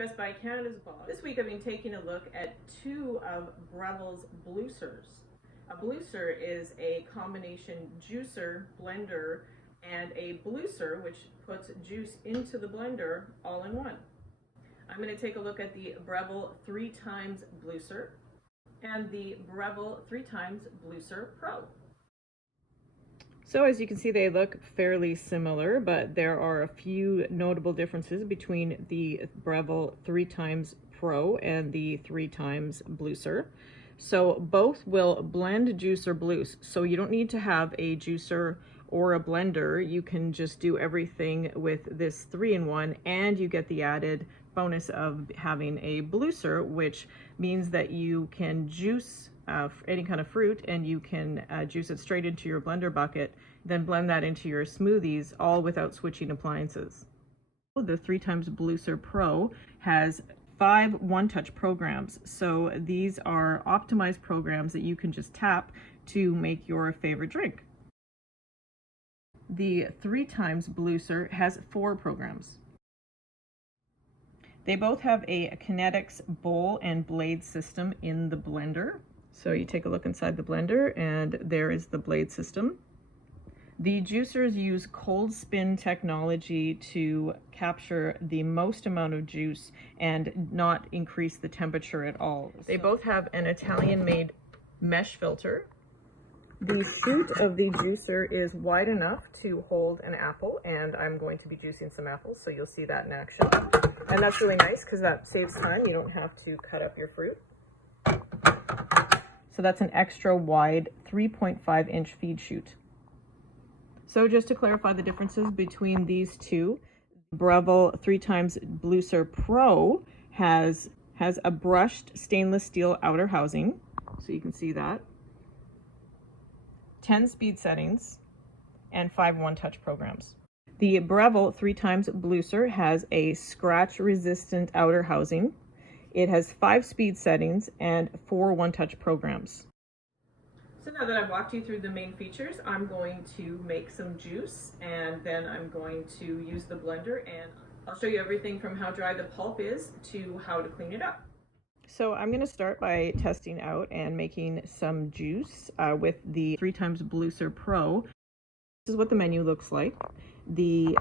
Best Buy Canada's blog. This week I've been taking a look at two of Breville's Bluicers. A Bluicer is a combination juicer, blender, and a Bluicer, which puts juice into the blender all in one. I'm going to take a look at the Breville 3x Bluicer and the Breville 3x Bluicer Pro. So as you can see, they look fairly similar, but there are a few notable differences between the Breville 3x Pro and the 3x Bluicer. So both will blend, juice, or blues. So you don't need to have a juicer or a blender. You can just do everything with this 3-in-1, and you get the added bonus of having a Bluicer, which means that you can juice any kind of fruit, and you can juice it straight into your blender bucket, then blend that into your smoothies, all without switching appliances. The 3x Bluicer Pro has 5 one-touch programs. So these are optimized programs that you can just tap to make your favorite drink. The 3x Bluicer has 4 programs. They both have a kinetics bowl and blade system in the blender. So you take a look inside the blender, and there is the blade system. The juicers use cold spin technology to capture the most amount of juice and not increase the temperature at all. They both have an Italian-made mesh filter. The chute of the juicer is wide enough to hold an apple, and I'm going to be juicing some apples, so you'll see that in action. And that's really nice because that saves time. You don't have to cut up your fruit. So that's an extra wide 3.5-inch feed chute. So just to clarify the differences between these two, Breville 3x Bluicer Pro has a brushed stainless steel outer housing, so you can see that, 10 speed settings, and 5 one-touch programs. The Breville 3x Bluicer has a scratch-resistant outer housing. It has 5 speed settings and 4 one-touch programs. So now that I've walked you through the main features, I'm going to make some juice, and then I'm going to use the blender, and I'll show you everything from how dry the pulp is to how to clean it up. So I'm going to start by testing out and making some juice with the 3x Bluicer Pro. This is what the menu looks like. The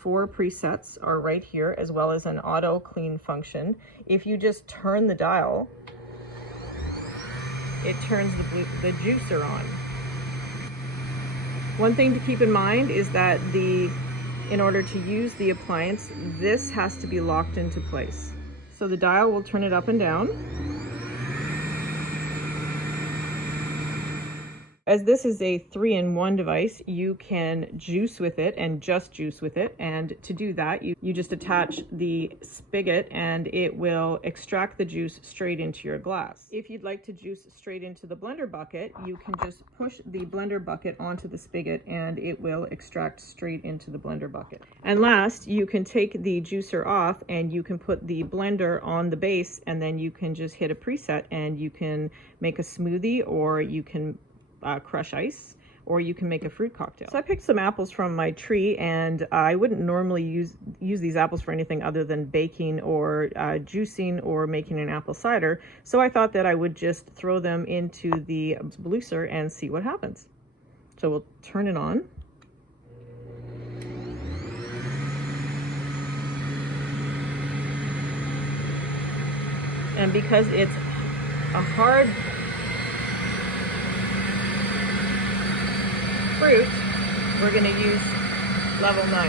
4 presets are right here, as well as an auto clean function. If you just turn the dial, it turns the juicer on. One thing to keep in mind is that in order to use the appliance, this has to be locked into place. So the dial will turn it up and down. As this is a 3-in-1 device, you can juice with it and just juice with it. And to do that, you just attach the spigot and it will extract the juice straight into your glass. If you'd like to juice straight into the blender bucket, you can just push the blender bucket onto the spigot and it will extract straight into the blender bucket. And last, you can take the juicer off and you can put the blender on the base, and then you can just hit a preset and you can make a smoothie, or you can crush ice, or you can make a fruit cocktail. So I picked some apples from my tree, and I wouldn't normally use these apples for anything other than baking or juicing or making an apple cider. So I thought that I would just throw them into the Bluicer and see what happens. So we'll turn it on. And because it's a hard fruit, we're going to use level 9.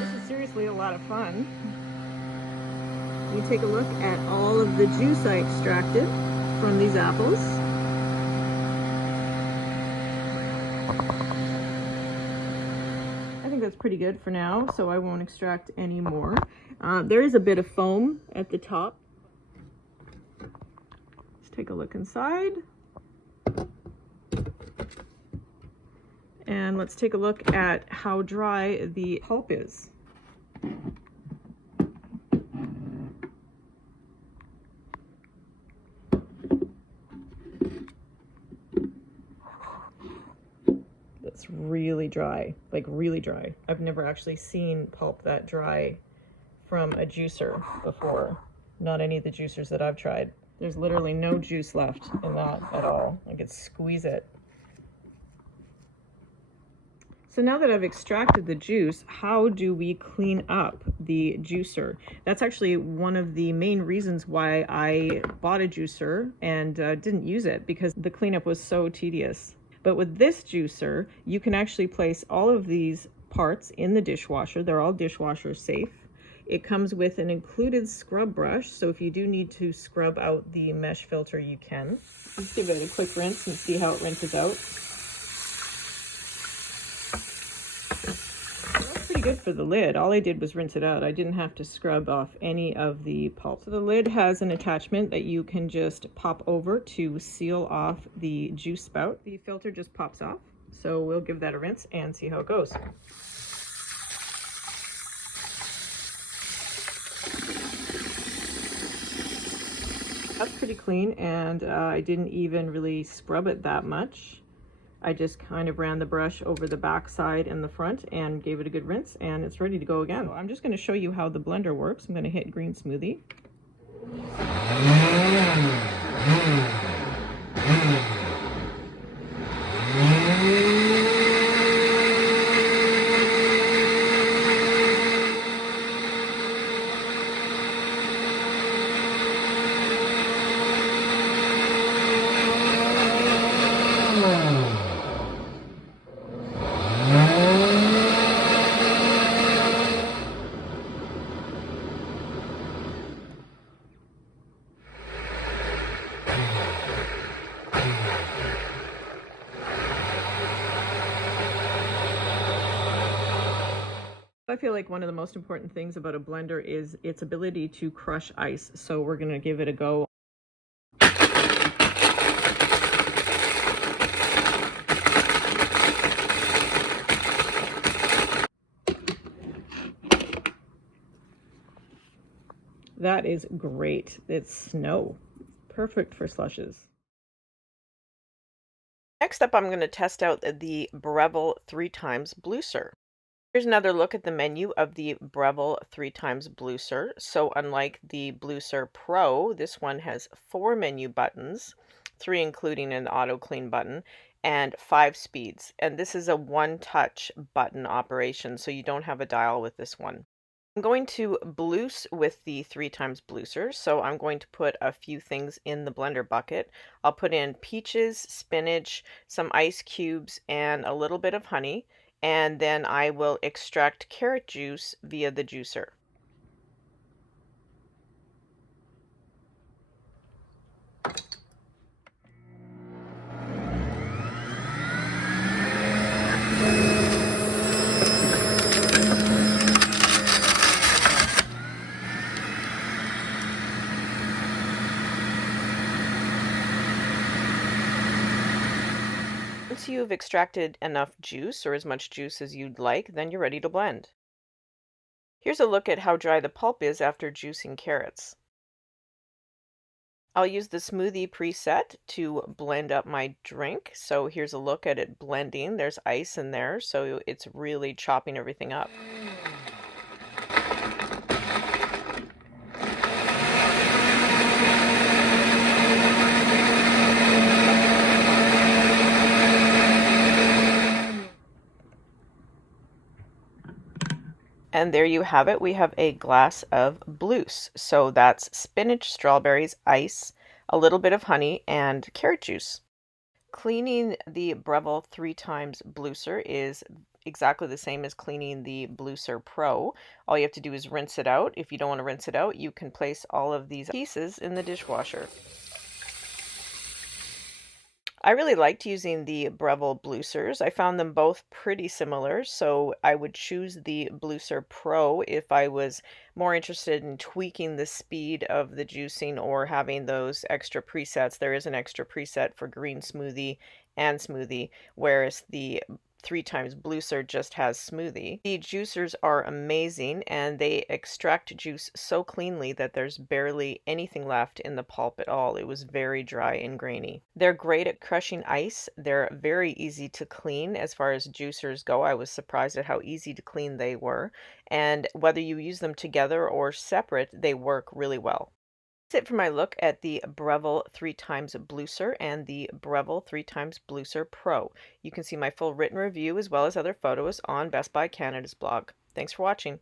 This is seriously a lot of fun. You take a look at all of the juice I extracted from these apples. I think that's pretty good for now, so I won't extract any more. There is a bit of foam at the top. Let's take a look inside. And let's take a look at how dry the pulp is. It's really dry, like really dry. I've never actually seen pulp that dry from a juicer before. Not any of the juicers that I've tried. There's literally no juice left in that at all. I could squeeze it. So now that I've extracted the juice, how do we clean up the juicer? That's actually one of the main reasons why I bought a juicer and didn't use it, because the cleanup was so tedious. But with this juicer, you can actually place all of these parts in the dishwasher. They're all dishwasher safe. It comes with an included scrub brush, so if you do need to scrub out the mesh filter, you can. Just give it a quick rinse and see how it rinses out. That's pretty good for the lid. All I did was rinse it out. I didn't have to scrub off any of the pulp. So the lid has an attachment that you can just pop over to seal off the juice spout. The filter just pops off, so we'll give that a rinse and see how it goes. That's pretty clean, and I didn't even really scrub it that much. I just kind of ran the brush over the back side and the front and gave it a good rinse, and it's ready to go again. So I'm just going to show you how the blender works. I'm going to hit green smoothie. I feel like one of the most important things about a blender is its ability to crush ice, so we're going to give it a go. That is great. It's snow. Perfect for slushes. Next up, I'm going to test out the Breville 3x Bluicer. Here's another look at the menu of the Breville 3x Bluicer. So unlike the Bluicer Pro, this one has 4 menu buttons, 3 including an auto clean button, and 5 speeds. And this is a one-touch button operation, so you don't have a dial with this one. I'm going to blouse with the 3x Bluicer, so I'm going to put a few things in the blender bucket. I'll put in peaches, spinach, some ice cubes, and a little bit of honey, and then I will extract carrot juice via the juicer. Once you've extracted enough juice, or as much juice as you'd like, then you're ready to blend. Here's a look at how dry the pulp is after juicing carrots. I'll use the smoothie preset to blend up my drink. So here's a look at it blending. There's ice in there, so it's really chopping everything up. And there you have it. We have a glass of Bluice. So that's spinach, strawberries, ice, a little bit of honey, and carrot juice. Cleaning the Breville 3x Bluicer is exactly the same as cleaning the Bluicer Pro. All you have to do is rinse it out. If you don't want to rinse it out, you can place all of these pieces in the dishwasher. I really liked using the Breville Bluicers. I found them both pretty similar, so I would choose the Bluicer Pro if I was more interested in tweaking the speed of the juicing or having those extra presets. There is an extra preset for green smoothie and smoothie, whereas the 3 times Bluicer just has smoothie. The juicers are amazing and they extract juice so cleanly that there's barely anything left in the pulp at all. It was very dry and grainy. They're great at crushing ice. They're very easy to clean as far as juicers go. I was surprised at how easy to clean they were. And whether you use them together or separate, they work really well. That's it for my look at the Breville 3 times Bluicer and the Breville 3 times Bluicer Pro. You can see my full written review as well as other photos on Best Buy Canada's blog. Thanks for watching.